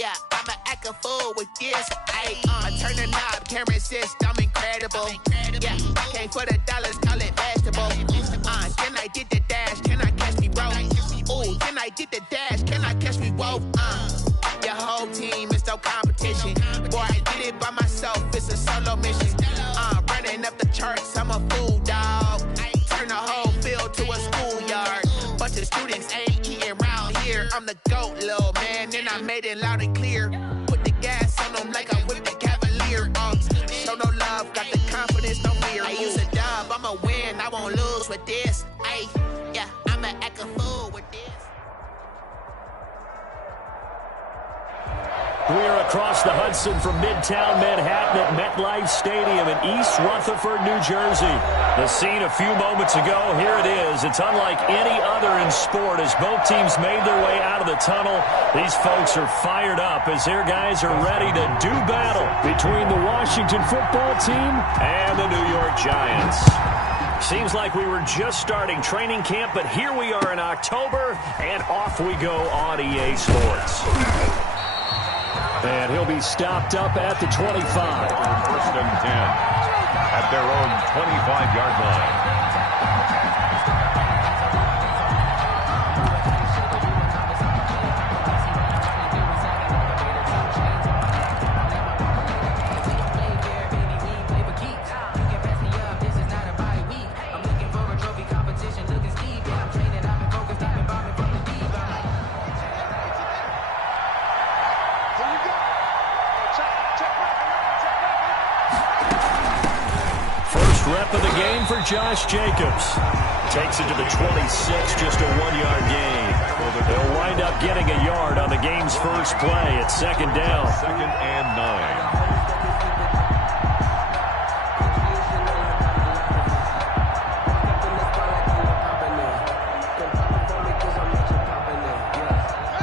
Yeah, I'ma act a fool with this. I turn the knob, camera assist, I'm incredible. Yeah, came for the dollars, call it vegetable. Then I did the dash, can I catch me, bro? Ooh, then I did the dash, can I catch me, whoa? Your whole team is no competition. Boy, I did it by myself, it's a solo mission. Running up the charts, I'm a fool, dog. Turn the whole field to a schoolyard. Bunch of students ain't eating round here. I'm the GOAT, little man, and I made it loud and clear. Put the gas on them like I whipped the Cavalier. Show no love, got the confidence, no fear. I use a dub, I'ma win, I won't lose with this. Yeah, I'ma act a fool with this. We are across the Hudson from Midtown Manhattan at MetLife Stadium in East Rutherford, New Jersey. The scene a few moments ago, here it is. It's unlike any other in sport as both teams made their way out of the tunnel. These folks are fired up as their guys are ready to do battle between the Washington football team and the New York Giants. Seems like we were just starting training camp, but here we are in October, and off we go on EA Sports. And he'll be stopped up at the 25. First and 10 at their own 25-yard line. Rep of the game for Josh Jacobs. Takes it to the 26, just a 1-yard gain. They'll wind up getting a yard on the game's first play at second down. Second and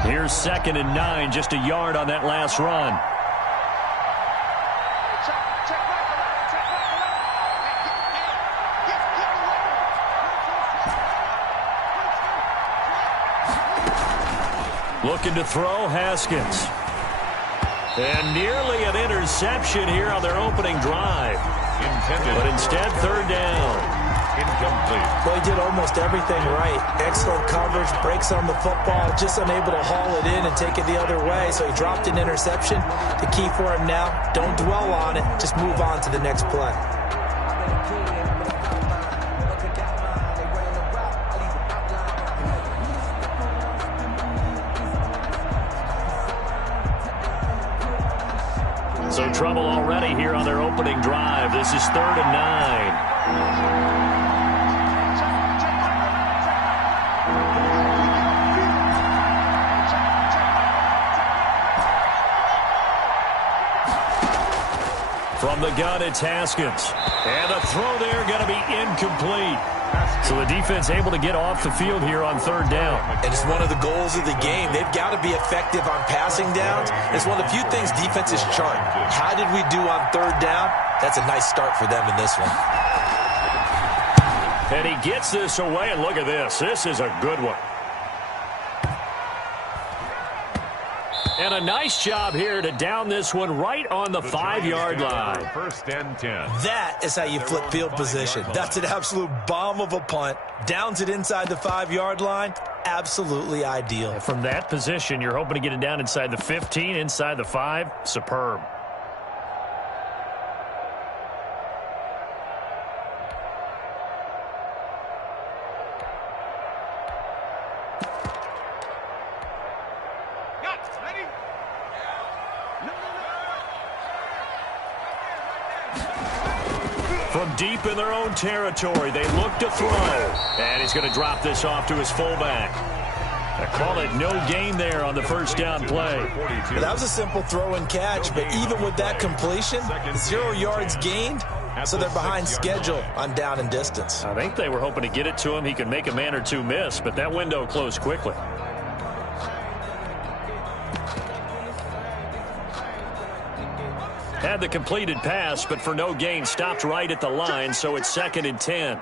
9. Here's second and 9, just a yard on that last run. Looking to throw, Haskins. And nearly an interception here on their opening drive. Intended. But instead, third down. Incomplete. Well, he did almost everything right. Excellent coverage, breaks on the football, just unable to haul it in and take it the other way. So he dropped an interception. The key for him now, don't dwell on it. Just move on to the next play. So trouble already here on their opening drive. This is third and 9. From the gun, it's Haskins. And the throw there going to be incomplete. So the defense able to get off the field here on third down. And it's one of the goals of the game. They've got to be effective on passing downs. It's one of the few things defenses chart. How did we do on third down? That's a nice start for them in this one. And he gets this away, and look at this. This is a good one. And a nice job here to down this one right on the 5-yard line. First and 10. That is how you flip field position. That's an absolute bomb of a punt. Downs it inside the 5-yard line. Absolutely ideal. And from that position, you're hoping to get it down inside the 15, inside the 5. Superb. From deep in their own territory, they look to throw. And he's going to drop this off to his fullback. They call it no gain there on the first down play. Well, that was a simple throw and catch, but even with that completion, 0 yards gained, so they're behind schedule on down and distance. I think they were hoping to get it to him. He could make a man or two miss, but that window closed quickly. Had the completed pass, but for no gain, stopped right at the line, so it's second and 10.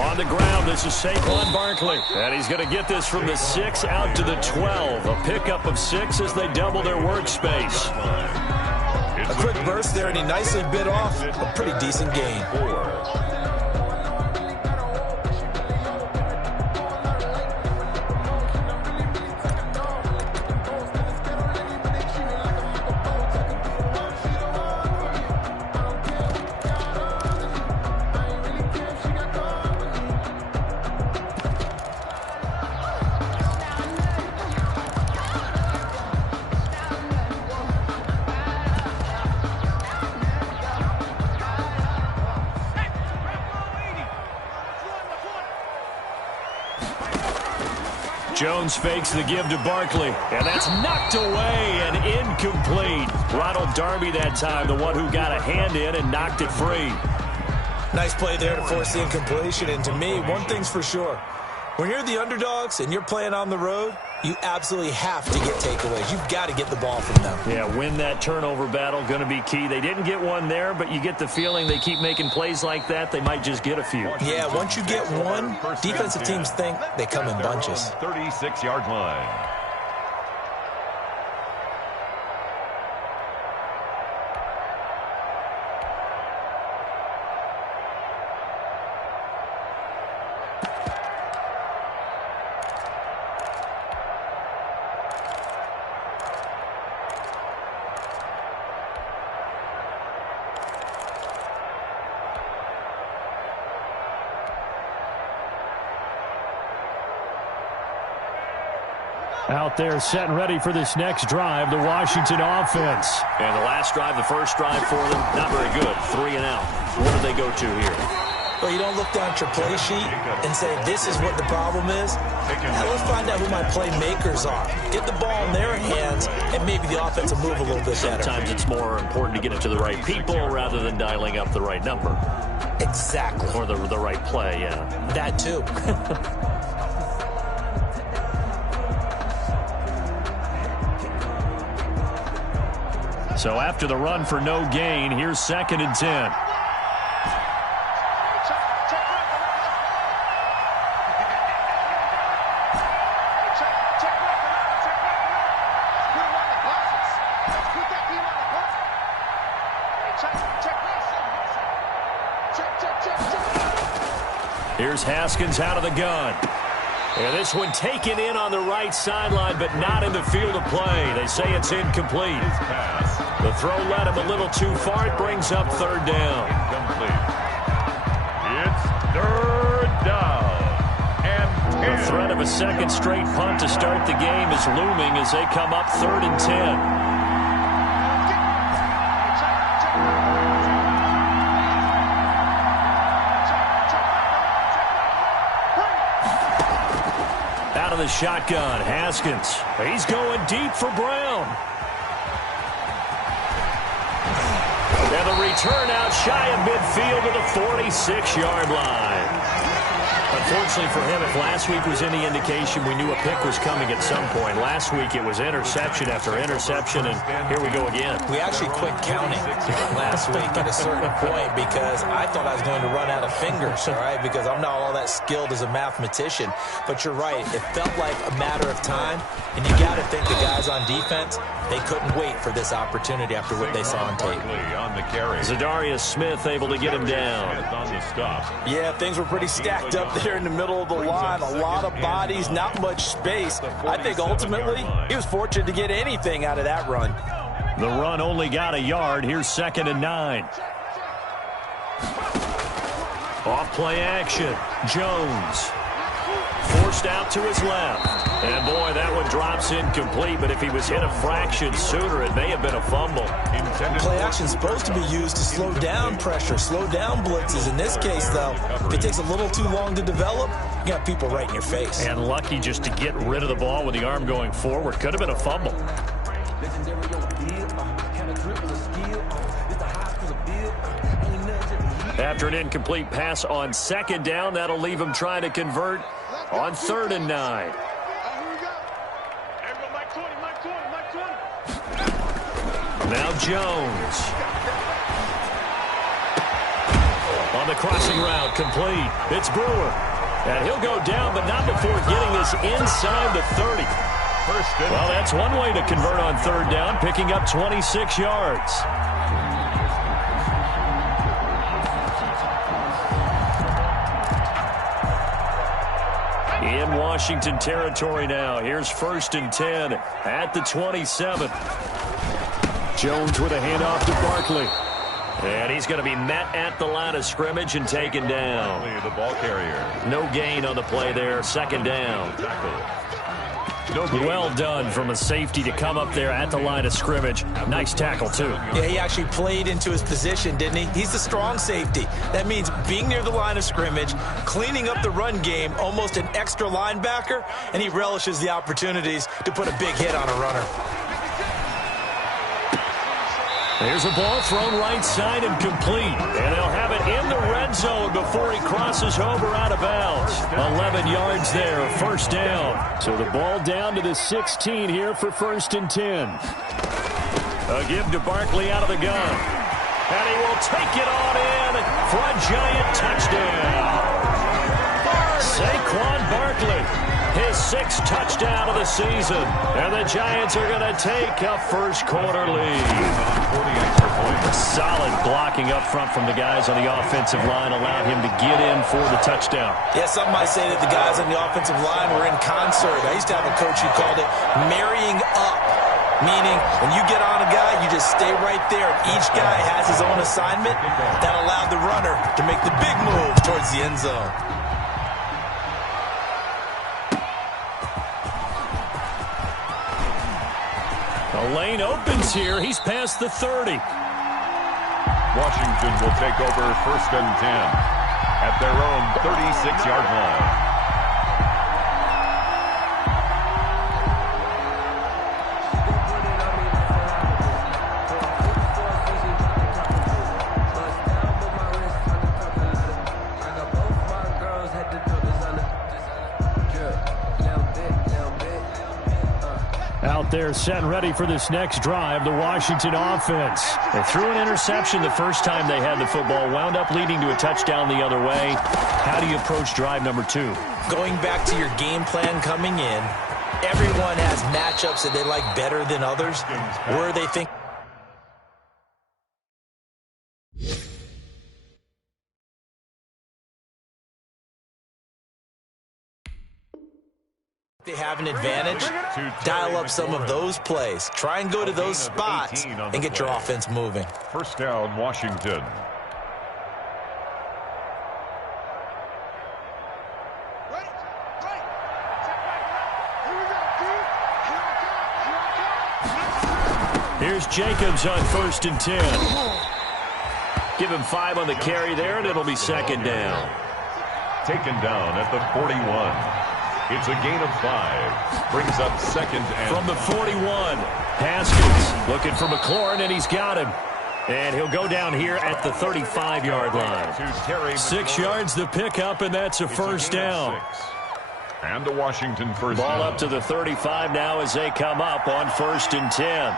On on the ground. This is Saquon Barkley. And he's going to get this from the 6 out to the 12. A pickup of 6 as they double their workspace. A quick burst there, and he nicely bit off a pretty decent gain. Jones fakes the give to Barkley, and that's knocked away and incomplete. Ronald Darby that time, the one who got a hand in and knocked it free. Nice play there to force the incompletion, and to me, one thing's for sure. When you're the underdogs and you're playing on the road, you absolutely have to get takeaways. You've got to get the ball from them. Yeah, win that turnover battle, going to be key. They didn't get one there, but you get the feeling they keep making plays like that, they might just get a few. Yeah, once you get one, defensive teams think they come in bunches. 36-yard line. Out there set and ready for this next drive, the Washington offense. And the last drive, the first drive for them, not very good. 3 and out. What do they go to here? Well, you don't look down at your play sheet and say, this is what the problem is. Now let's find out who my playmakers are. Get the ball in their hands, and maybe the offense will move a little bit better. Sometimes it's more important to get it to the right people rather than dialing up the right number. Exactly. Or the right play, yeah. That too. So after the run for no gain, here's 2nd and 10. Here's Haskins out of the gun. And this one taken in on the right sideline, but not in the field of play. They say it's incomplete. The throw led him a little too far. It brings up 3rd down. It's 3rd down. And the threat of a second straight punt to start the game is looming as they come up 3rd and 10. Out of the shotgun, Haskins. He's going deep for Brown. And the return out shy of midfield to the 46-yard line. Unfortunately for him, if last week was any indication, we knew a pick was coming at some point. Last week it was interception after interception, and here we go again. We actually quit counting last week at a certain point because I thought I was going to run out of fingers, all right, because I'm not all that skilled as a mathematician. But you're right. It felt like a matter of time, and you got to think the guys on defense, they couldn't wait for this opportunity after what they saw on tape. Zadarius Smith able to get him down. Yeah, things were pretty stacked up there in the middle of the line. A lot of bodies, not much space. I think ultimately he was fortunate to get anything out of that run. The run only got a yard. Here's 2nd and 9. Off play action. Jones. Forced out to his left. And, boy, that one drops incomplete. But if he was hit a fraction sooner, it may have been a fumble. Play action is supposed to be used to slow down pressure, slow down blitzes. In this case, though, if it takes a little too long to develop, you got people right in your face. And lucky just to get rid of the ball with the arm going forward. Could have been a fumble. After an incomplete pass on 2nd down, that'll leave him trying to convert on 3rd and 9. Now Jones. On the crossing route, complete. It's Brewer. And he'll go down, but not before getting this inside the 30. Well, that's one way to convert on third down, picking up 26 yards. In Washington territory now. Here's 1st and 10 at the 27. Jones with a handoff to Barkley. And he's going to be met at the line of scrimmage and taken down. The ball carrier. No gain on the play there. 2nd down. Well done from a safety to come up there at the line of scrimmage. Nice tackle, too. Yeah, he actually played into his position, didn't he? He's the strong safety. That means being near the line of scrimmage, cleaning up the run game, almost an extra linebacker, and he relishes the opportunities to put a big hit on a runner. There's a ball thrown right side and complete. And they'll have it in the red zone before he crosses over out of bounds. 11 yards there, 1st down. So the ball down to the 16 here for 1st and 10. A give to Barkley out of the gun. And he will take it on in for a giant touchdown. Saquon Barkley. His 6th touchdown of the season. And the Giants are going to take a first-quarter lead. Solid blocking up front from the guys on the offensive line allowed him to get in for the touchdown. Yeah, some might say that the guys on the offensive line were in concert. I used to have a coach who called it marrying up, meaning when you get on a guy, you just stay right there. Each guy has his own assignment. That allowed the runner to make the big move towards the end zone. The lane opens here. He's past the 30. Washington will take over 1st and 10 at their own 36-yard line. Out there set and ready for this next drive, the Washington offense. They threw an interception the first time they had the football, wound up leading to a touchdown the other way. How do you approach drive number 2? Going back to your game plan coming in, everyone has matchups that they like better than others, where they think they have an advantage. Dial up some of those plays. Try and go to those spots and get your offense moving. 1st down, Washington. Here's Jacobs on 1st and 10. Give him 5 on the carry there, and it'll be 2nd down. Taken down at the 41. It's a gain of 5. Brings up 2nd and from the 41. Haskins looking for McLaurin, and he's got him. And he'll go down here at the 35-yard line. 6 yards the pickup, and that's a 1st down. And the Washington 1st ball down. up to the 35 now as they come up on 1st and 10.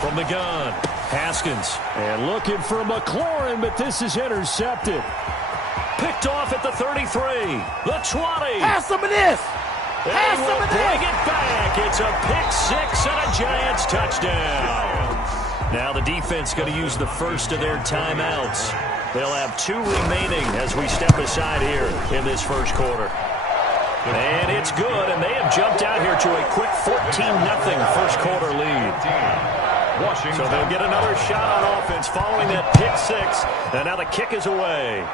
From the gun, Haskins. And looking for McLaurin, but this is intercepted. Picked off at the 33, the 20. Have some of this. Have some of this. Bring it back. It's a pick 6 and a Giants touchdown. Now the defense going to use the first of their timeouts. They'll have 2 remaining as we step aside here in this first quarter. And it's good, and they have jumped out here to a quick 14-0 first quarter lead. So they'll get another shot on offense following that pick 6, and now the kick is away.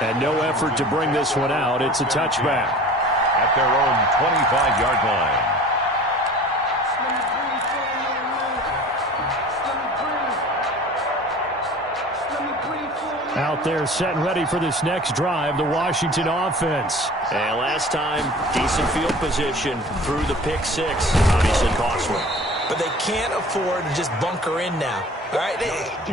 And no effort to bring this one out. It's a touchback. At their own 25-yard line. Out there set and ready for this next drive, the Washington offense. And last time, decent field position through the pick 6. Obviously costly. but they can't afford to just bunker in now. All right,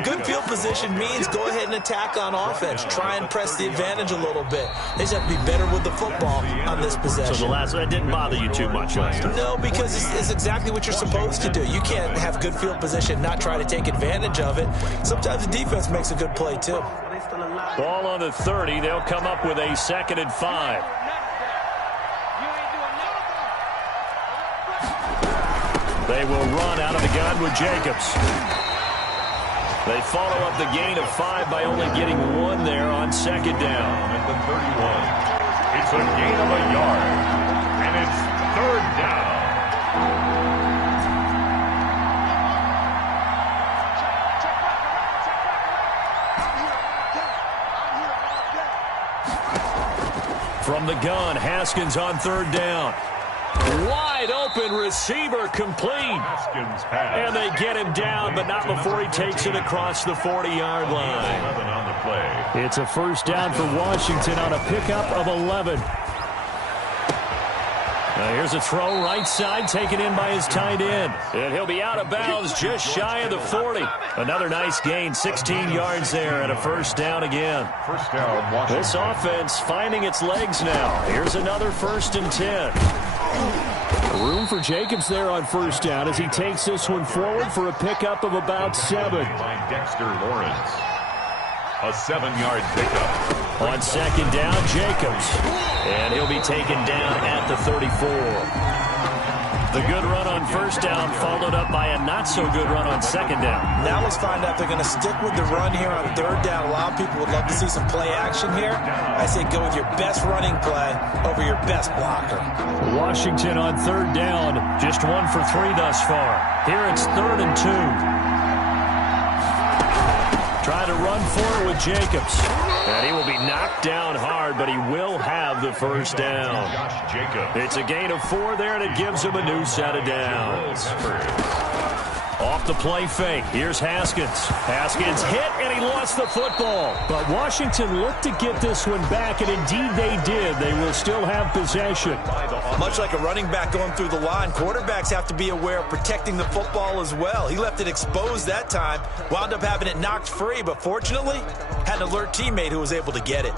good field position means go ahead and attack on offense. Try and press the advantage a little bit. They just have to be better with the football on this possession. So the last one didn't bother you too much, Lester? No, because it's exactly what you're supposed to do. You can't have good field position, not try to take advantage of it. Sometimes the defense makes a good play, too. Ball on the 30. They'll come up with a 2nd and 5. They will run out of the gun with Jacobs. They follow up the gain of 5 by only getting 1 there on 2nd down. At the 31, it's a gain of a yard, and it's 3rd down. From the gun, Haskins on 3rd down. Wide open receiver complete. Haskins pass. And they get him down, but not before he takes it across the 40-yard line. 11 on the play. It's a 1st down for Washington on a pickup of 11. Now here's a throw right side taken in by his tight end. And he'll be out of bounds just shy of the 40. Another nice gain, 16 yards there and a 1st down again. 1st down, Washington. This offense finding its legs now. Here's another 1st and 10. Room for Jacobs there on 1st down as he takes this one forward for a pickup of about 7. By Dexter Lawrence. A 7-yard pickup. On 2nd down, Jacobs. And he'll be taken down at the 34. The good run on 1st down followed up by a not-so-good run on 2nd down. Now let's find out if they're going to stick with the run here on 3rd down. A lot of people would love to see some play action here. I say go with your best running play over your best blocker. Washington on 3rd down, just 1 for 3 thus far. Here it's 3rd and 2. Try to run for it with Jacobs. And he will be knocked down hard, but he will have the 1st down. Josh Jacobs. It's a gain of 4 there, and it gives him a new set of downs. Off the play fake. Here's Haskins. Haskins hit, and he lost the football. But Washington looked to get this one back, and indeed they did. They will still have possession. Much like a running back going through the line, quarterbacks have to be aware of protecting the football as well. He left it exposed that time, wound up having it knocked free, but fortunately, had an alert teammate who was able to get it.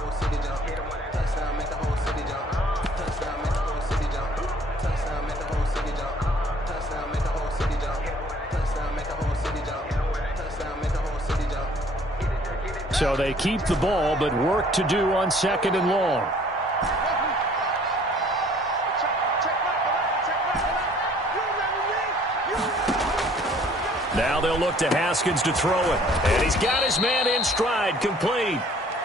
So they keep the ball, but work to do on 2nd and long. Now they'll look to Haskins to throw it. And he's got his man in stride, complete.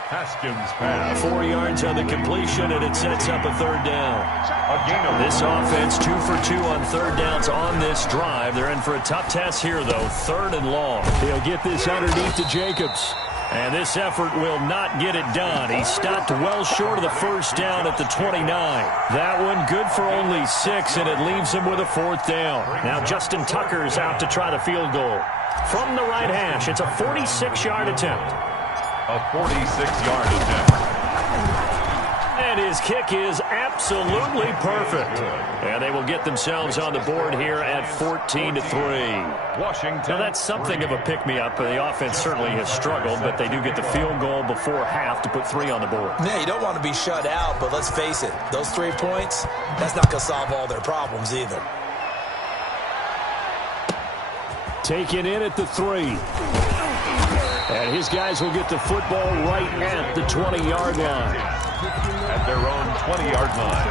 Haskins pass. 4 yards on the completion, and it sets up a 3rd down. This offense 2 for 2 on 3rd downs on this drive. They're in for a tough test here, though. 3rd and long. He'll get this underneath to Jacobs. And this effort will not get it done. He stopped well short of the 1st down at the 29. That one good for only 6, and it leaves him with a 4th down. Now Justin Tucker's out to try the field goal. From the right hash, it's a 46-yard attempt. A 46-yard attempt. And his kick is absolutely perfect. And they will get themselves on the board here at 14-3. Washington. Now that's something of a pick-me-up. The offense certainly has struggled, but they do get the field goal before half to put 3 on the board. Yeah, you don't want to be shut out, but let's face it, those 3 points, that's not going to solve all their problems either. Taken in at the 3. And his guys will get the football right at the 20-yard line. At their own 20-yard line.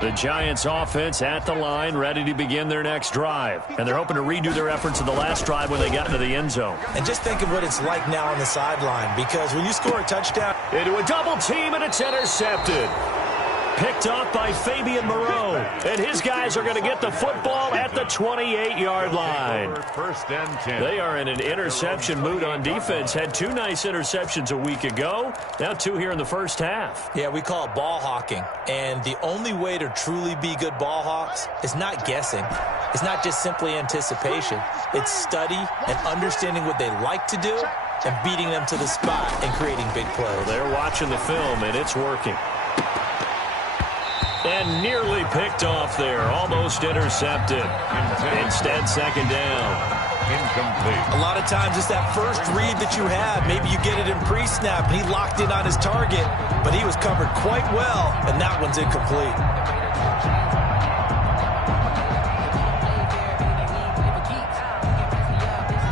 The Giants offense at the line, ready to begin their next drive. And they're hoping to redo their efforts in the last drive when they got into the end zone. And just think of what it's like now on the sideline, because when you score a touchdown... Into a double team, and it's intercepted. Picked off by Fabian Moreau. And his guys are going to get the football at the 28-yard line. First and 10. They are in an interception mood on defense. Had 2 nice interceptions a week ago. Now 2 here in the first half. Yeah, we call it ball hawking. And the only way to truly be good ball hawks is not guessing. It's not just simply anticipation. It's study and understanding what they like to do and beating them to the spot and creating big plays. Well, they're watching the film, and it's working. And nearly picked off there. Almost intercepted. Instead, second down. Incomplete. A lot of times it's that first read that you have. Maybe you get it in pre-snap, and he locked in on his target, but he was covered quite well, and that one's incomplete.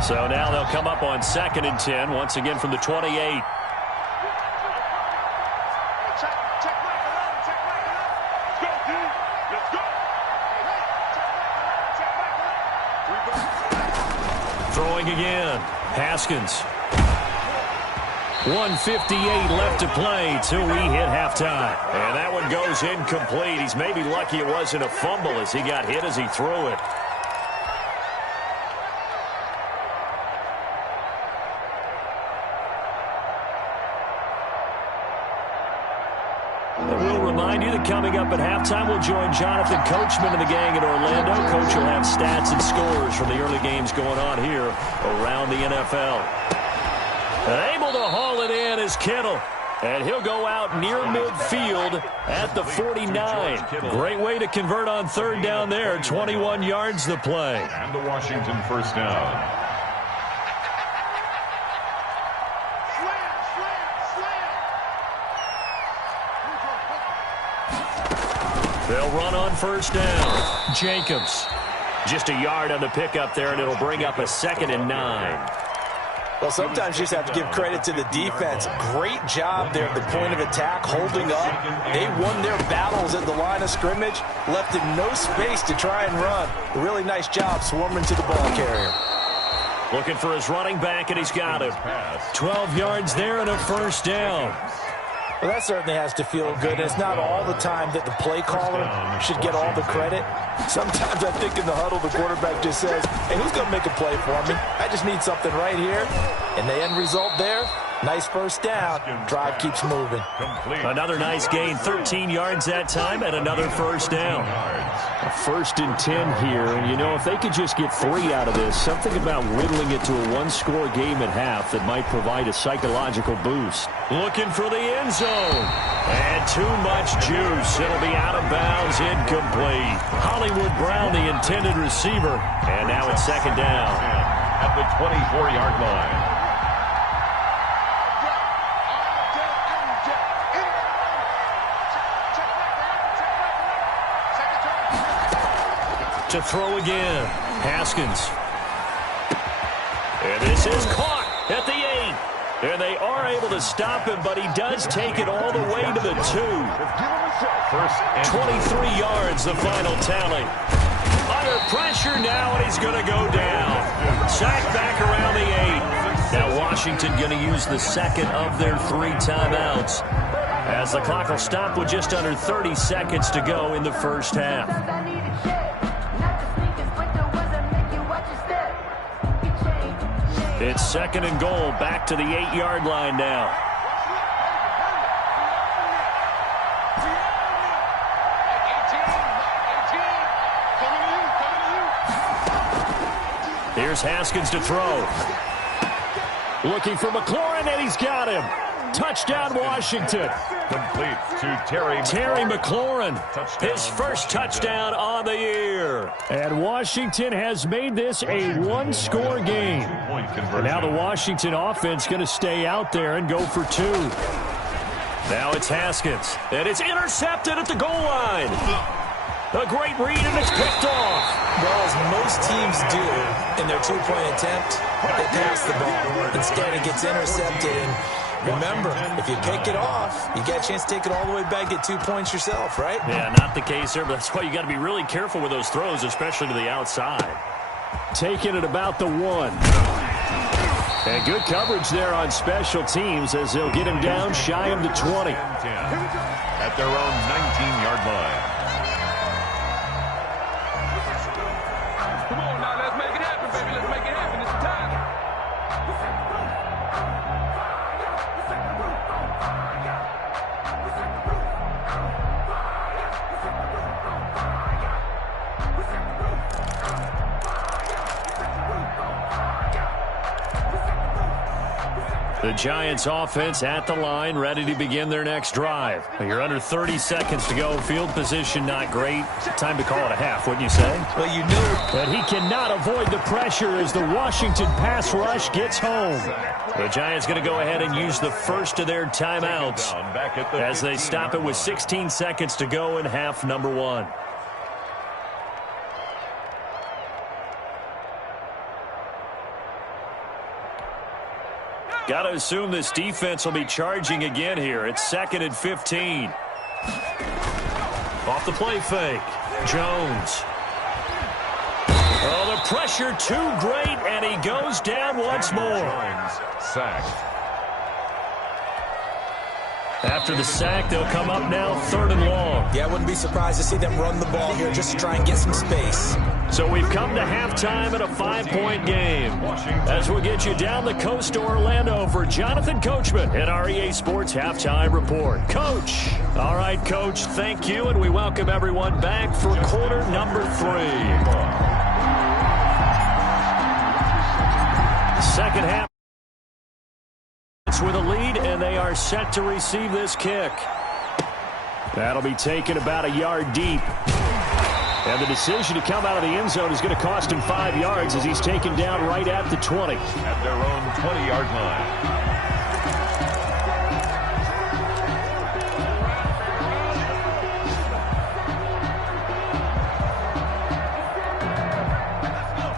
So now they'll come up on 2nd and 10, once again from the 28. Throwing again. Haskins. 1:58 left to play till we hit halftime. And that one goes incomplete. He's maybe lucky it wasn't a fumble as he got hit as he threw it. Coming up at halftime, we'll join Jonathan Coachman and the gang in Orlando. Coach will have stats and scores from the early games going on here around the NFL. And able to haul it in is Kittle. And he'll go out near midfield at the 49. Great way to convert on 3rd down there. 21 yards the play. And the Washington first down. They'll run on 1st down. Jacobs. Just a yard on the pickup there, and it'll bring up a 2nd and 9. Well, sometimes you just have to give credit to the defense. Great job there at the point of attack, holding up. They won their battles at the line of scrimmage, left him no space to try and run. A really nice job swarming to the ball carrier. Looking for his running back, and he's got him. 12 yards there and a 1st down. Well, that certainly has to feel good. It's not all the time that the play caller should get all the credit. Sometimes I think in the huddle, the quarterback just says, hey, who's going to make a play for me? I just need something right here. And the end result there, nice 1st down. Drive keeps moving. Another nice gain, 13 yards that time, and another 1st down. A 1st and 10 here, and you know, if they could just get 3 out of this, something about whittling it to a 1-score game at half that might provide a psychological boost. Looking for the end zone. And too much juice. It'll be out of bounds, incomplete. Hollywood Brown, the intended receiver. And now it's 2nd down. At the 24-yard line. To throw again. Haskins. And this is caught at the 8. And they are able to stop him, but he does take it all the way to the 2. 23 yards, the final tally. Under pressure now, and he's going to go down. Sacked back around the 8. Now Washington going to use the 2nd of their 3 timeouts, as the clock will stop with just under 30 seconds to go in the first half. It's 2nd and goal, back to the 8-yard line now. Here's Haskins to throw. Looking for McLaurin, and he's got him. Touchdown, Washington. Complete to Terry McLaurin. His first touchdown on the year. And Washington has made this a 1-score game. And now the Washington offense going to stay out there and go for 2. Now it's Haskins. And it's intercepted at the goal line. A great read, and it's picked off. Well, as most teams do in their 2-point attempt, they pass the ball. Instead, it gets intercepted. And remember, if you pick it off, you get a chance to take it all the way back, get 2 points yourself, right? Yeah, not the case there, but that's why you got to be really careful with those throws, especially to the outside. Taking it about the 1. And good coverage there on special teams as they'll get him down shy of the 20. At their own 19-yard line. Come on now, let's make it happen, baby. Let's make it happen. It's time. The Giants offense at the line, ready to begin their next drive. You're under 30 seconds to go. Field position not great. Time to call it a half, wouldn't you say? Well, you knew. But he cannot avoid the pressure as the Washington pass rush gets home. The Giants going to go ahead and use the first of their timeouts as they stop it with 16 seconds to go in half number 1. Got to assume this defense will be charging again here. It's 2nd and 15. Off the play fake. Jones. Oh, the pressure too great, and he goes down once more. Jones sacked. After the sack, they'll come up now 3rd and long. Yeah, I wouldn't be surprised to see them run the ball here just to try and get some space. So we've come to halftime in a 5-point game. As we'll get you down the coast to Orlando for Jonathan Coachman at our EA Sports Halftime Report. Coach. All right, Coach, thank you, and we welcome everyone back for quarter number 3. Second half with a lead, and they are set to receive this kick. That'll be taken about a yard deep. And the decision to come out of the end zone is going to cost him 5 yards as he's taken down right at the 20. At their own 20-yard line.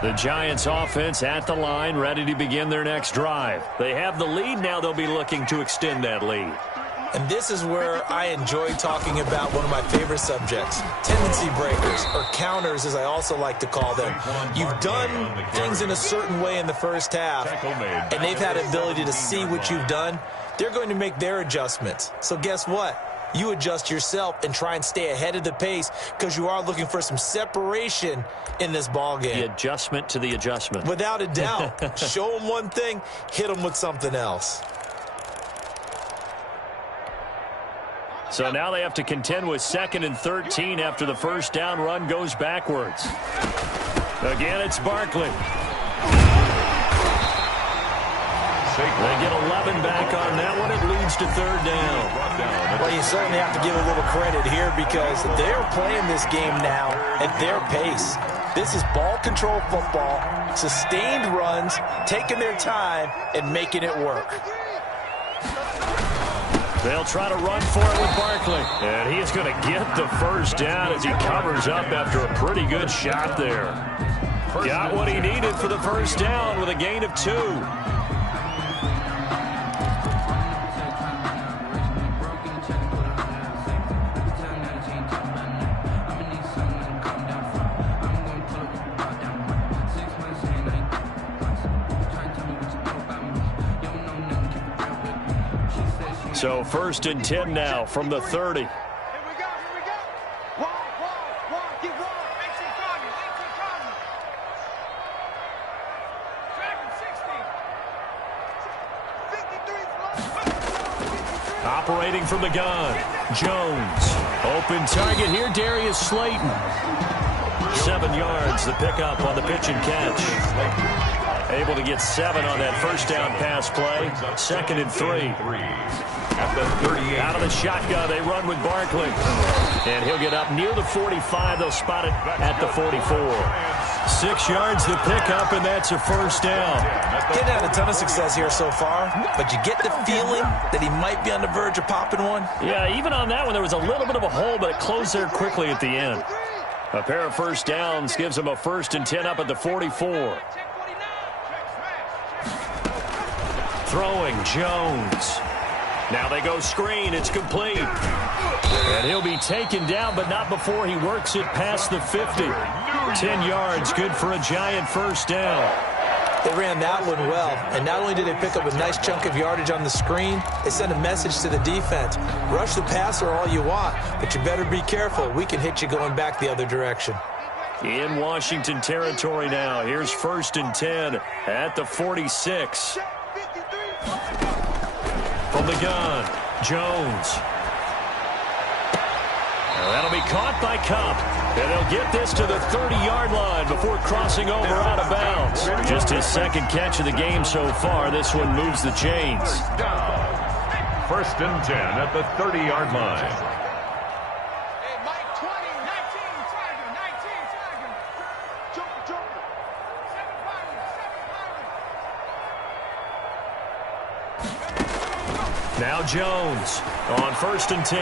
The Giants offense at the line, ready to begin their next drive. They have the lead. Now they'll be looking to extend that lead. And this is where I enjoy talking about one of my favorite subjects, tendency breakers, or counters as I also like to call them. You've done things in a certain way in the first half, and they've had ability to see what you've done. They're going to make their adjustments. So guess what? You adjust yourself and try and stay ahead of the pace because you are looking for some separation in this ball game. The adjustment to the adjustment. Without a doubt. Show them one thing, hit them with something else. So now they have to contend with 2nd and 13 after the first down run goes backwards. Again, it's Barkley. They get 11 back on that one. It leads to 3rd down. Well, you certainly have to give a little credit here because they're playing this game now at their pace. This is ball control football, sustained runs, taking their time, and making it work. They'll try to run for it with Barkley. And he is going to get the first down as he covers up after a pretty good shot there. Got what he needed for the first down with a gain of 2. So 1st and 10 now from the 30. Here we go. Wide, get wide. 18 coming. Dragon 60. 53. Operating from the gun. Jones. Open target here, Darius Slayton. 7 yards, the pickup on the pitch and catch. Able to get 7 on that first down pass play. 2nd and 3. At the 38. Out of the shotgun, they run with Barkley. And he'll get up near the 45. They'll spot it at the 44. 6 yards the pickup, and that's a first down. Didn't have a ton of success here so far, but you get the feeling that he might be on the verge of popping one. Yeah, even on that one, there was a little bit of a hole, but it closed there quickly at the end. A pair of first downs gives him a 1st and 10 up at the 44. Throwing, Jones. Now they go screen. It's complete. And he'll be taken down, but not before he works it past the 50. 10 yards, good for a Giant first down. They ran that one well, and not only did they pick up a nice chunk of yardage on the screen, they sent a message to the defense. Rush the passer all you want, but you better be careful. We can hit you going back the other direction. In Washington territory now. Here's 1st and 10 at the 46. From the gun, Jones. That'll be caught by Cup. And they'll get this to the 30-yard line before crossing over out of bounds. Just his second catch of the game so far. This one moves the chains. 1st and 10 at the 30-yard line. Now Jones on 1st and 10.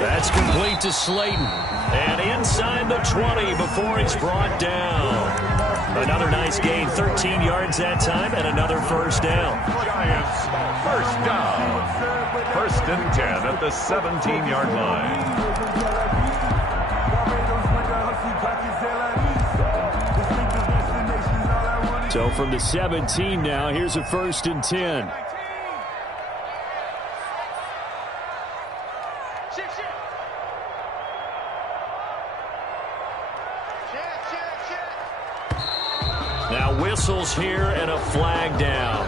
That's complete to Slayton. And inside the 20 before he's brought down. Another nice gain, 13 yards that time, and another first down. Giants, first down. 1st and 10 at the 17-yard line. So from the 17 now, here's a 1st and 10. Now whistles here and a flag down.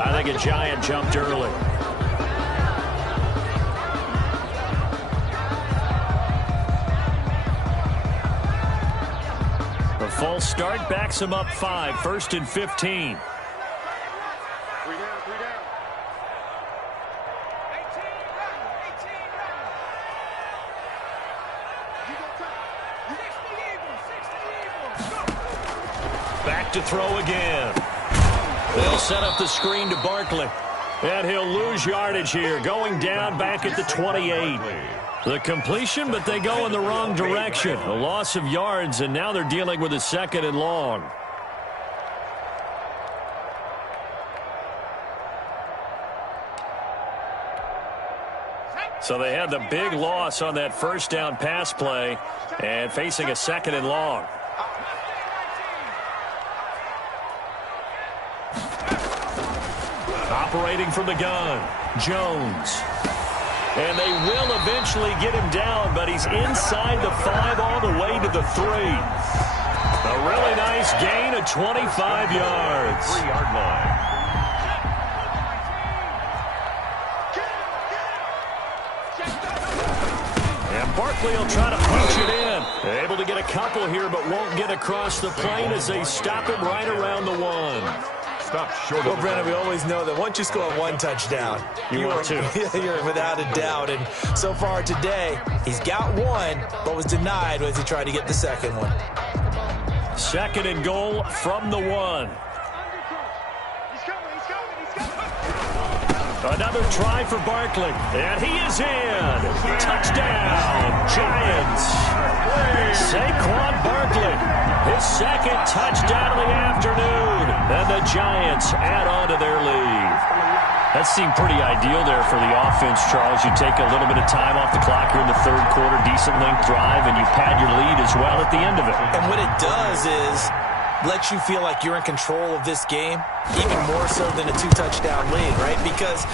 I think a Giant jumped early. The false start backs him up 5, 1st and 15. Back to throw again. They'll set up the screen to Barkley. And he'll lose yardage here, going down back at the 28. The completion, but they go in the wrong direction. A loss of yards, and now they're dealing with a 2nd and long. So they had the big loss on that first down pass play and facing a 2nd and long. Operating from the gun, Jones. And they will eventually get him down, but he's inside the 5 all the way to the 3. A really nice gain of 25 yards. 3-yard line. And Barkley will try to punch it in. Able to get a couple here, but won't get across the plane as they stop him right around the 1. Short well, Brennan, we always know that once you score 1 touchdown, you're without a doubt. And so far today, he's got 1, but was denied as he tried to get the 2nd one. 2nd and goal from the 1. Another try for Barkley, and he is in. Touchdown, Giants. Saquon Barkley, his 2nd touchdown of the afternoon, and the Giants add on to their lead. That seemed pretty ideal there for the offense, Charles. You take a little bit of time off the clock here in the 3rd quarter, decent length drive, and you pad your lead as well at the end of it. And what it does is let you feel like you're in control of this game, even more so than a 2-touchdown lead, right? Because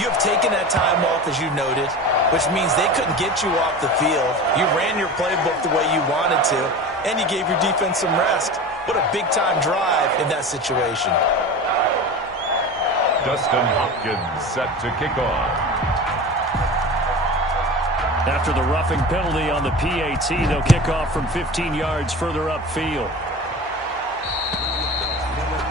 you have taken that time off, as you noted, which means they couldn't get you off the field. You ran your playbook the way you wanted to, and you gave your defense some rest. What a big-time drive in that situation. Dustin Hopkins set to kick off. After the roughing penalty on the PAT, they'll kick off from 15 yards further upfield.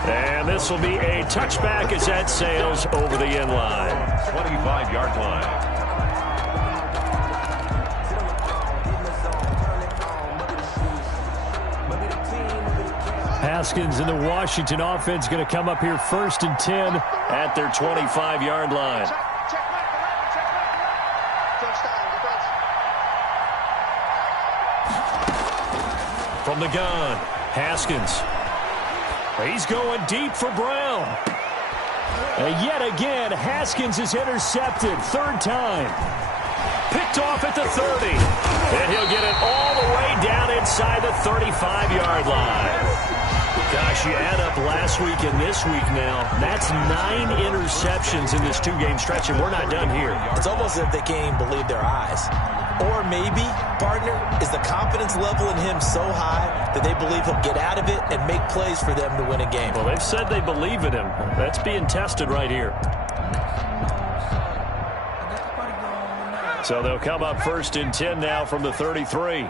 And this will be a touchback as that sails over the end line. 25-yard line. Haskins and the Washington offense going to come up here 1st and 10 at their 25-yard line. From the gun, Haskins. He's going deep for Brown. And yet again, Haskins is intercepted. 3rd time. Picked off at the 30. And he'll get it all the way down inside the 35-yard line. Josh, you add up last week and this week now. That's 9 interceptions in this 2-game stretch, and we're not done here. It's almost as if they can't even believe their eyes. Or maybe, partner, is the confidence level in him so high that they believe he'll get out of it and make plays for them to win a game. Well, they've said they believe in him. That's being tested right here. So they'll come up 1st and 10 now from the 33.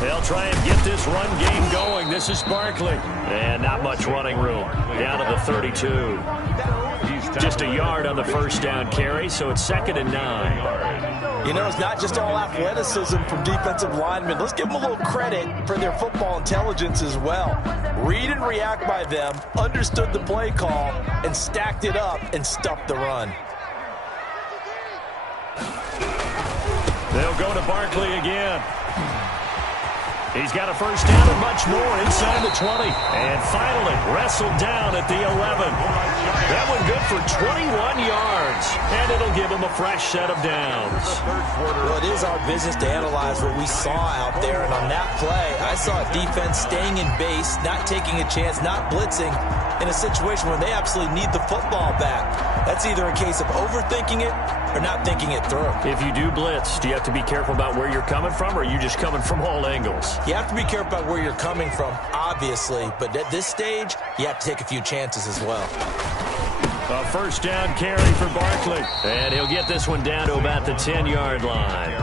They'll try and get this run game going. This is Barkley. And not much running room. Down to the 32. Just a yard on the first down carry, so it's 2nd and 9. You know, it's not just all athleticism from defensive linemen. Let's give them a little credit for their football intelligence as well. Read and react by them, understood the play call, and stacked it up and stuffed the run. They'll go to Barkley again. He's got a first down and much more inside the 20. And finally wrestled down at the 11. That one good for 21 yards. And it'll give him a fresh set of downs. Well, it is our business to analyze what we saw out there. And on that play, I saw a defense staying in base, not taking a chance, not blitzing in a situation where they absolutely need the football back. That's either a case of overthinking it or not thinking it through. If you do blitz, do you have to be careful about where you're coming from, or are you just coming from all angles? You have to be careful about where you're coming from, obviously, but at this stage, you have to take a few chances as well. A first down carry for Barkley, and he'll get this one down to about the 10-yard line.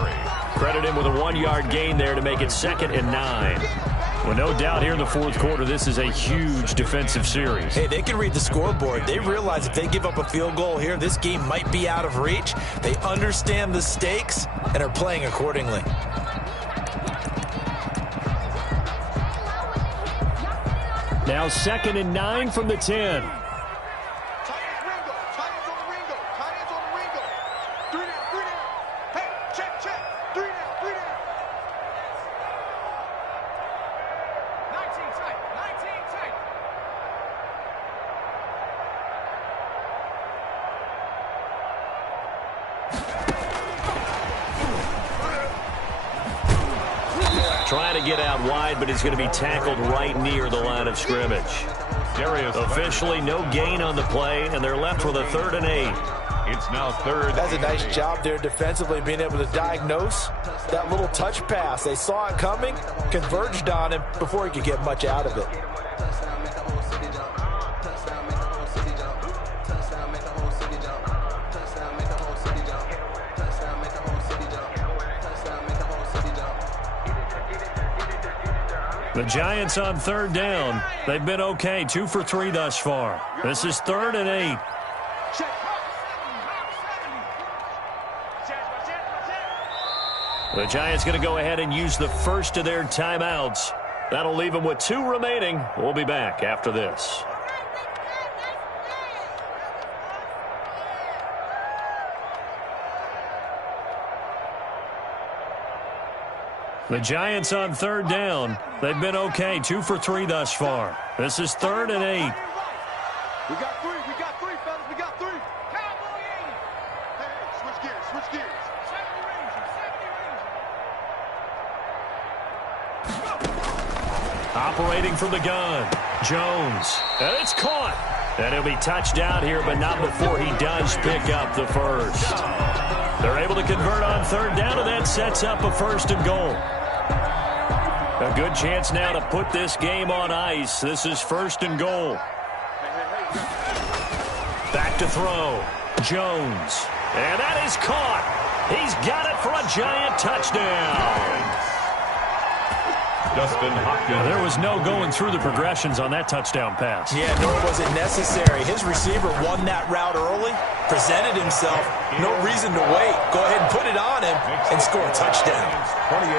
Credit him with a 1-yard gain there to make it 2nd and 9. Well, no doubt here in the 4th quarter, this is a huge defensive series. Hey, they can read the scoreboard. They realize if they give up a field goal here, this game might be out of reach. They understand the stakes and are playing accordingly. Now 2nd and 9 from the 10. Trying to get out wide, but he's going to be tackled right near the line of scrimmage. Officially no gain on the play, and they're left with a 3rd and 8. It's now 3rd. That's a nice job there defensively, being able to diagnose that little touch pass. They saw it coming, converged on him before he could get much out of it. The Giants on 3rd down. They've been okay, 2 for 3 thus far. This is 3rd and 8. The Giants going to go ahead and use the first of their timeouts. That'll leave them with 2 remaining. We'll be back after this. The Giants on 3rd down. They've been okay, 2 for 3 thus far. This is 3rd and 8. We got 3, fellas, we got 3. Cowboy 80. Hey, switch gears. 70 Ranger. Operating from the gun, Jones. And it's caught. And he'll be touched down here, but not before he does pick up the first. They're able to convert on 3rd down, and that sets up a 1st and goal. A good chance now to put this game on ice. This is 1st and goal. Back to throw. Jones. And that is caught. He's got it for a Giant touchdown. Dustin Hopkins. There was no going through the progressions on that touchdown pass. Yeah, nor was it necessary. His receiver won that route early, presented himself. No reason to wait. Go ahead and put it on him and score a touchdown.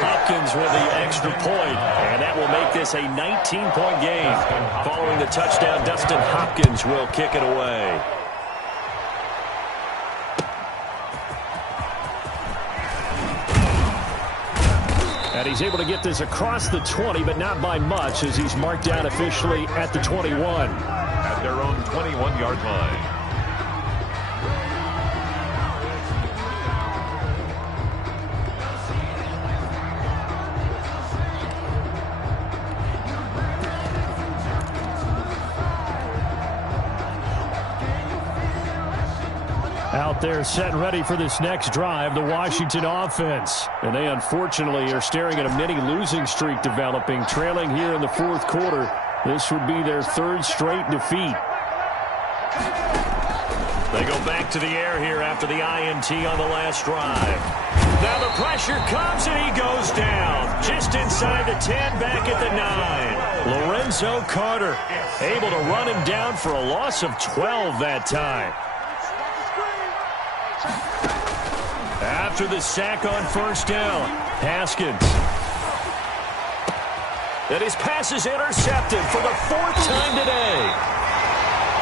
Hopkins with the extra point, and that will make this a 19-point game. Following the touchdown, Dustin Hopkins will kick it away. And he's able to get this across the 20, but not by much, as he's marked down officially at the 21. At their own 21-yard line. Out there set and ready for this next drive, the Washington offense. And they unfortunately are staring at a mini losing streak developing, trailing here in the fourth quarter. This would be their third straight defeat. They go back to the air here after the INT on the last drive. Now the pressure comes and he goes down. Just inside the 10, back at the 9. Lorenzo Carter able to run him down for a loss of 12 that time. After the sack on first down, Haskins. And his pass is intercepted for the fourth time today.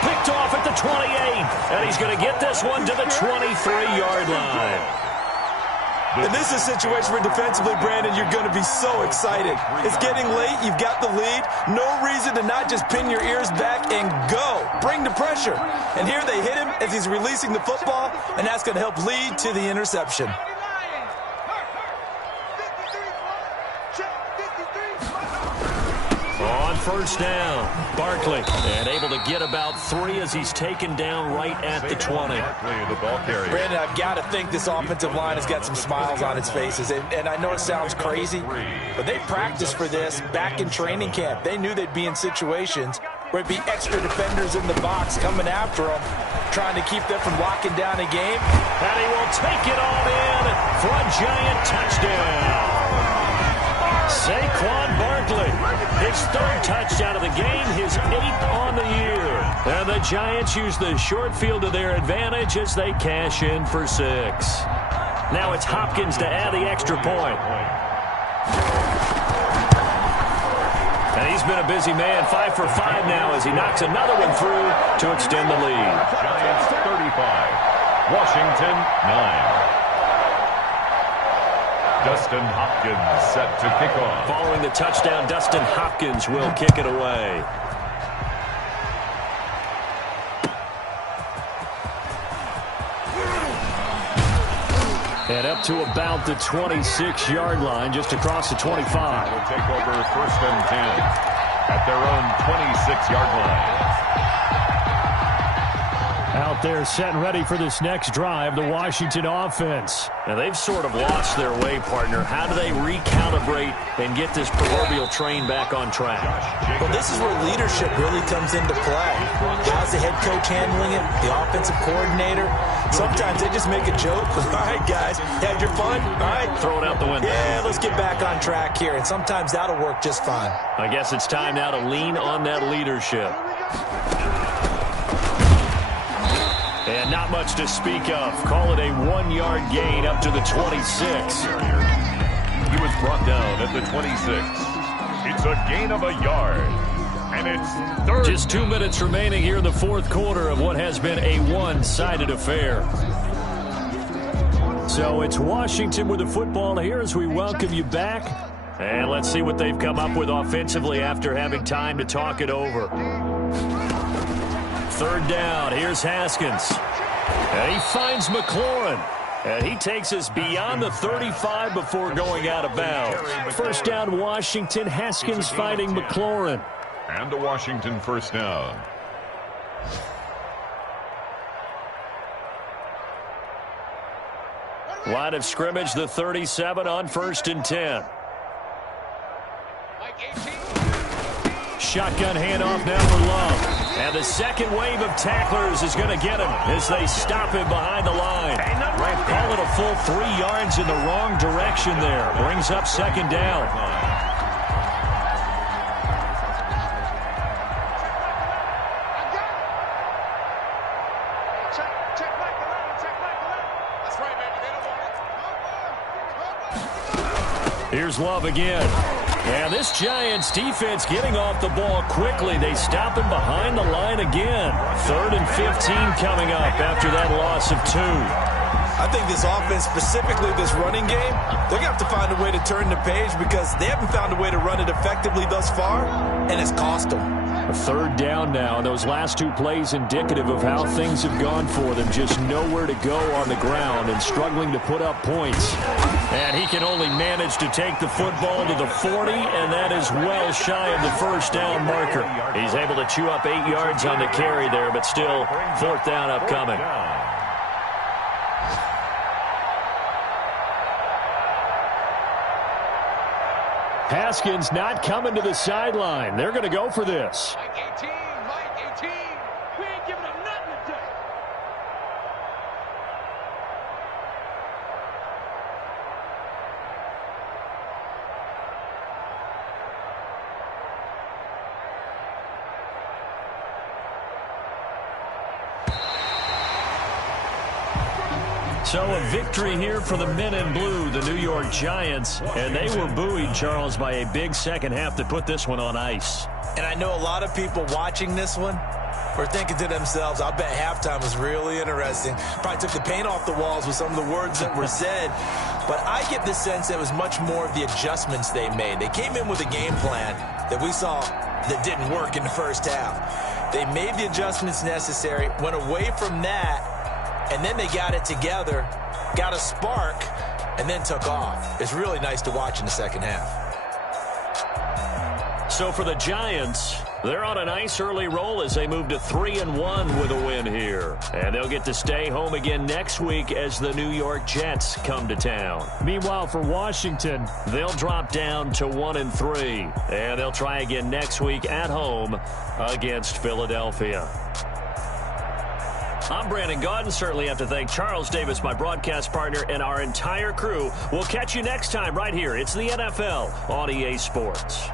Picked off at the 28, and he's going to get this one to the 23-yard line. And this is a situation where defensively, Brandon, you're going to be so excited. It's getting late. You've got the lead. No reason to not just pin your ears back and go. Bring the pressure. And here they hit him as he's releasing the football, and that's going to help lead to the interception. On first down, Barkley, and able to get about 3 as he's taken down right at the 20. Brandon, I've got to think this offensive line has got some smiles on its faces. And I know it sounds crazy, but they practiced for this back in training camp. They knew they'd be in situations where it'd be extra defenders in the box coming after them, trying to keep them from locking down a game. And he will take it all in for a giant touchdown. Saquon Barkley, his third touchdown of the game, his 8th on the year. And the Giants use the short field to their advantage as they cash in for 6. Now it's Hopkins to add the extra point. And he's been a busy man, 5 for 5 now as he knocks another one through to extend the lead. Giants 35, Washington 9. Dustin Hopkins set to kick off. Following the touchdown, Dustin Hopkins will kick it away. And up to about the 26-yard line, just across the 25. Will take over first and 10 at their own 26-yard line. Out there set and ready for this next drive, the Washington offense. Now they've sort of lost their way, partner. How do they recalibrate and get this proverbial train back on track? Well, this is where leadership really comes into play. How's the head coach handling it? The offensive coordinator? Sometimes they just make a joke. All right, guys, had your fun? All right. Throw it out the window. Yeah, let's get back on track here. And sometimes that'll work just fine. I guess it's time now to lean on that leadership. And not much to speak of. Call it a 1-yard gain up to the 26. He was brought down at the 26. It's a gain of a yard. And it's third. Just 2 minutes remaining here in the fourth quarter of what has been a one-sided affair. So it's Washington with the football here as we welcome you back. And let's see what they've come up with offensively after having time to talk it over. Third down, here's Haskins. And he finds McLaurin. And he takes us beyond the 35 before going out of bounds. First down, Washington. Haskins finding McLaurin. And a Washington first down. Line of scrimmage, the 37 on first and 10. Shotgun handoff now for Love. And the second wave of tacklers is going to get him as they stop him behind the line. Call it a full 3 yards in the wrong direction there. Brings up second down. Here's Love again. And this Giants defense getting off the ball quickly. They stop him behind the line again. 3rd and 15 coming up after that loss of 2. I think this offense, specifically this running game, they're going to have to find a way to turn the page because they haven't found a way to run it effectively thus far, and it's cost them. A third down now, and those last 2 plays indicative of how things have gone for them. Just nowhere to go on the ground and struggling to put up points. And he can only manage to take the football to the 40, and that is well shy of the first down marker. He's able to chew up 8 yards on the carry there, but still 4th down upcoming. Haskins not coming to the sideline. They're going to go for this. Mike 18, Mike 18. We ain't giving up nothing today. So a victory here for the men in blue, the New York Giants. And they were buoyed, Charles, by a big second half to put this one on ice. And I know a lot of people watching this one were thinking to themselves, I bet halftime was really interesting. Probably took the paint off the walls with some of the words that were said. But I get the sense that it was much more of the adjustments they made. They came in with a game plan that we saw that didn't work in the first half. They made the adjustments necessary, went away from that, and then they got it together, got a spark, and then took off. It's really nice to watch in the second half. So for the Giants, they're on a nice early roll as they move to 3-1 with a win here. And they'll get to stay home again next week as the New York Jets come to town. Meanwhile, for Washington, they'll drop down to 1-3. And they'll try again next week at home against Philadelphia. I'm Brandon Gaudin. Certainly have to thank Charles Davis, my broadcast partner, and our entire crew. We'll catch you next time right here. It's the NFL on EA Sports.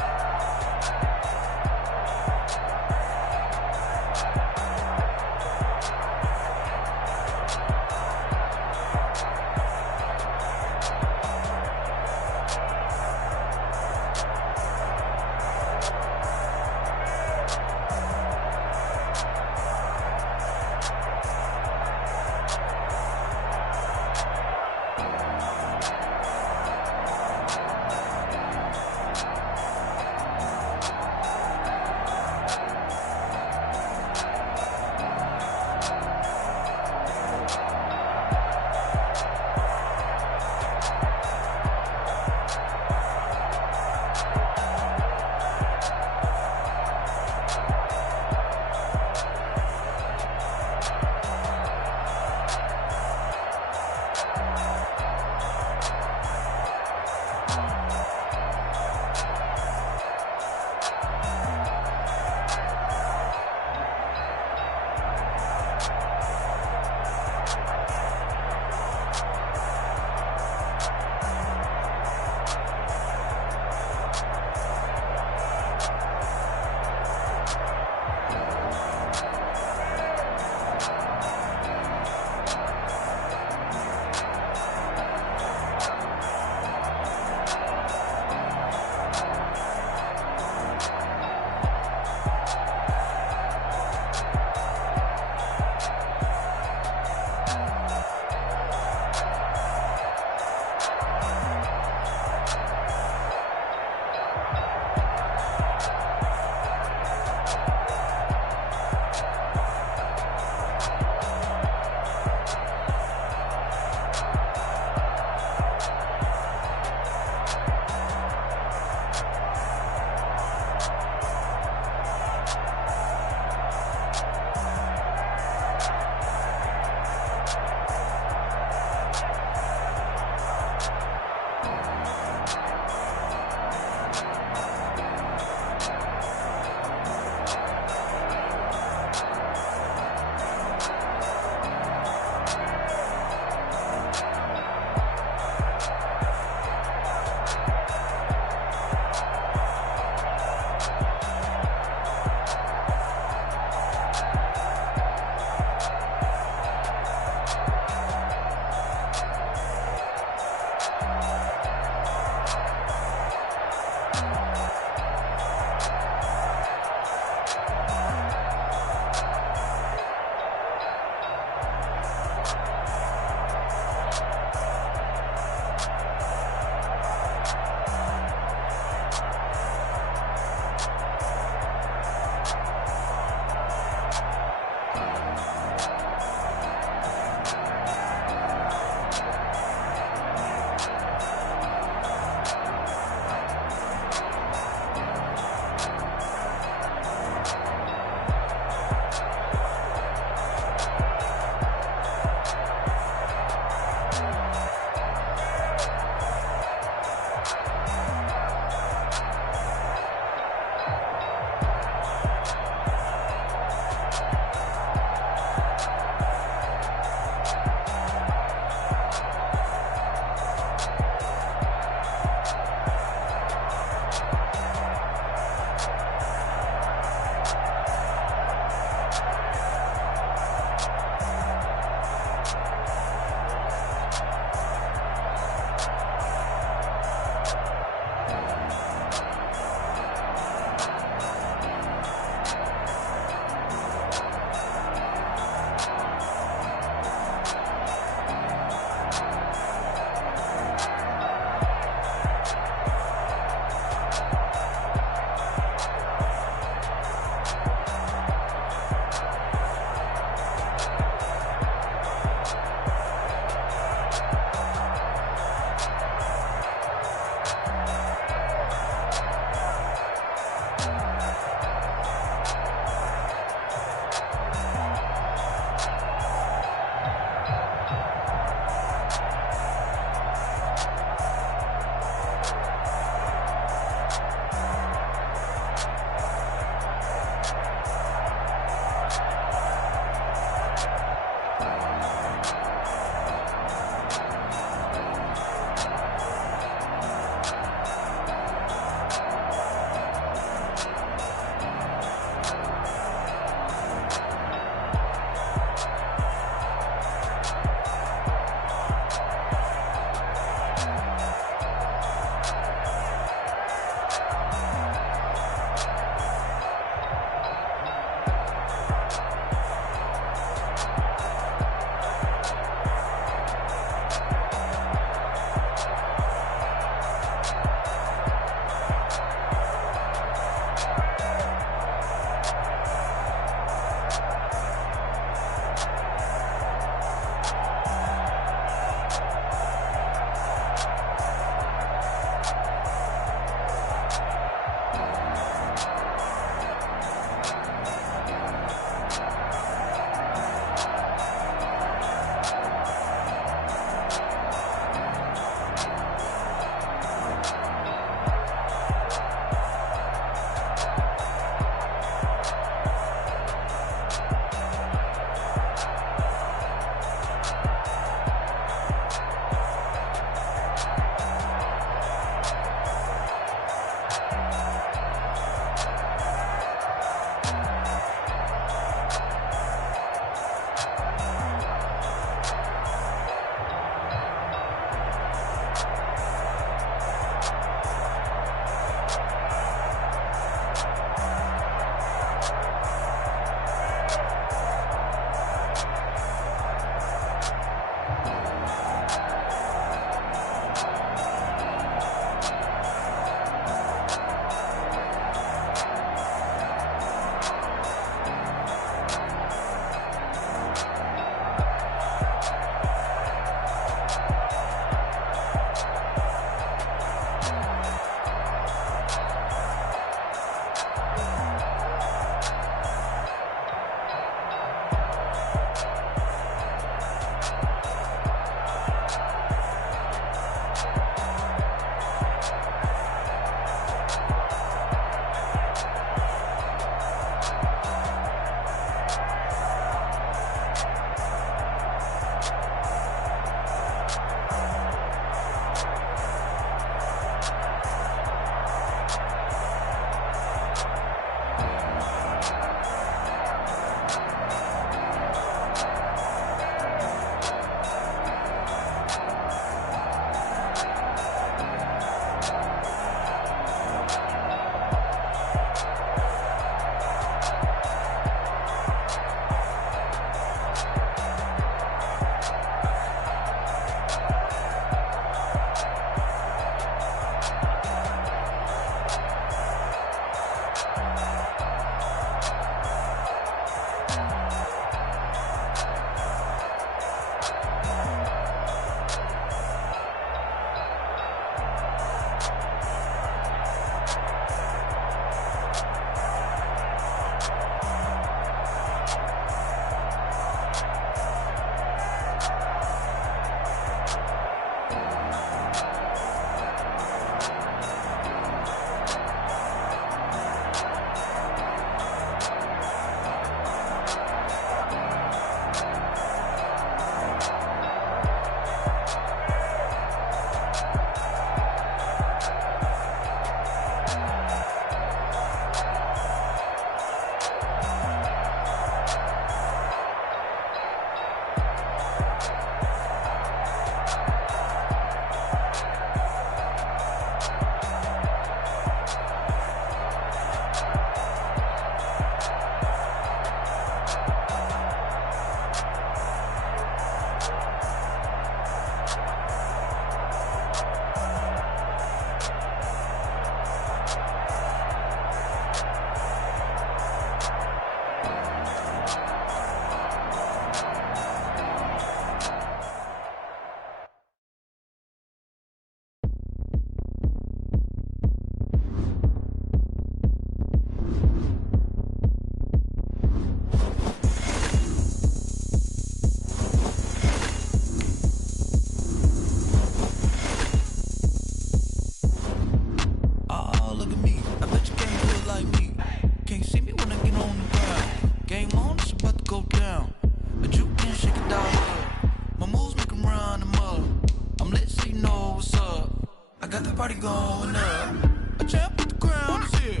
got the party going up. A champ with the crown is here.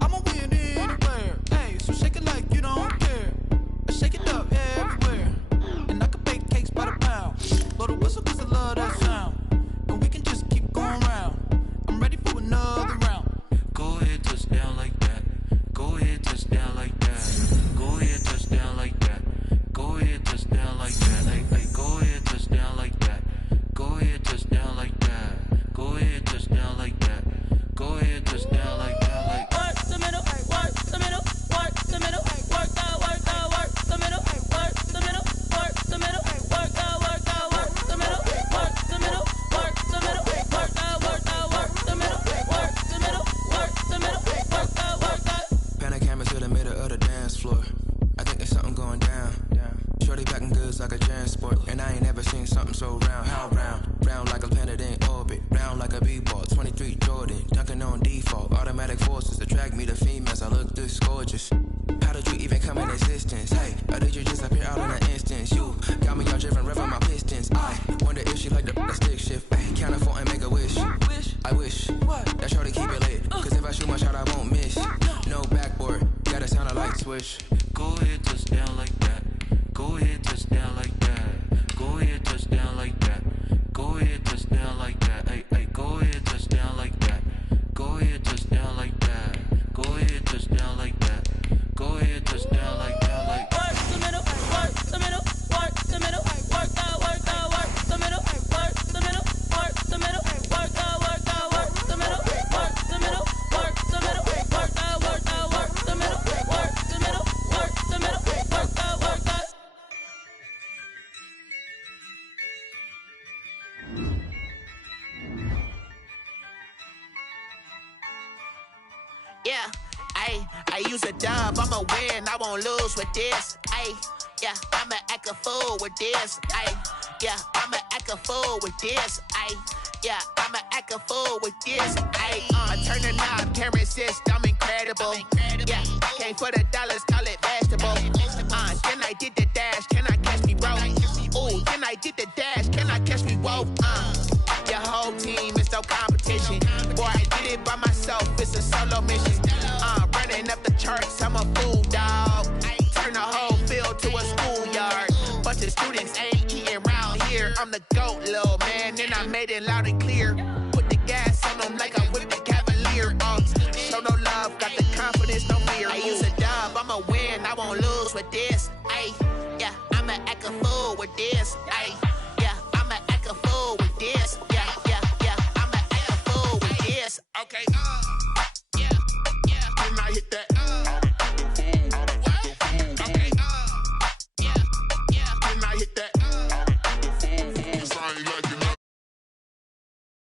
I'ma win anywhere. Hey, so shake it like you don't care. I shake it up everywhere. And I can bake cakes by the pound. Blow the whistle cause I love that sound. And we can just keep going round. I'm ready for another round. Go ahead, touch down like that. Go ahead, touch down like that. Go ahead, touch down like that. Go ahead, touch down like that. Hey, go ahead, touch down like that. Go ahead, touch down like that. Go ahead, touch down like that. Go ahead, touch down like that. Like work the middle, work the middle, work the middle, work that, work the middle, work the middle, work the middle, work that, work the middle, work the middle, work the middle, work that, work the middle, work the middle, work the middle, work that. Pan a camera to the middle of the dance floor. I think there's something going down. Shorty packing goods like a transport, and I ain't never seen something so round. How round? Round like a planet in orbit, round like a b-ball. 23 Jordan, dunking on default. Automatic forces attract me to females. I look this gorgeous. How did you even come in existence? Hey, or did you just appear out in an instance? You got me all driven, revving my pistons. I wonder if she like the stick shift. Ay, count a four and make a wish. I wish that shorty keep it lit, cause if I shoot my shot, I won't miss. No backboard, gotta sound a light switch. go ahead, touch down like that. Go ahead, touch down like that. Go ahead, touch down like that. Go ahead, touch down like that. Hey, go ahead, touch down like that. Go ahead, touch down like that. Go ahead, touch down like that. Go ahead, touch down like that. Like work the middle, work the middle, work the middle, work that, work the middle, work the middle, work the middle, work that, work the middle, work the middle, work the middle, work that, work the middle, work the middle, work the middle, work that, work that. Yeah, I use a dub, I'ma win, I won't lose with this. Yeah, I'ma act a fool with this. Yeah, I'ma act a fool with this. Yeah, I'ma act a fool with this. I turn the knob, camera assist, I'm incredible. Yeah, came for the dollars, call it vegetable. Then I did the dash, can I catch me, bro? Ooh, then I did the dash, can I catch me, whoa? Your whole team is no competition. Boy, I did it by myself, it's a solo mission. Running up the charts, I'm a fool, dog. Turn the whole field to a schoolyard. Bunch of students ain't eating round here. I'm the GOAT, little man, and I made it loud and clear. Put the gas on them like I'm with the Cavalier. Show no love, got the confidence, no fear. I use a dub, I'ma win, I won't lose with this. Yeah, I'ma act a fool with this.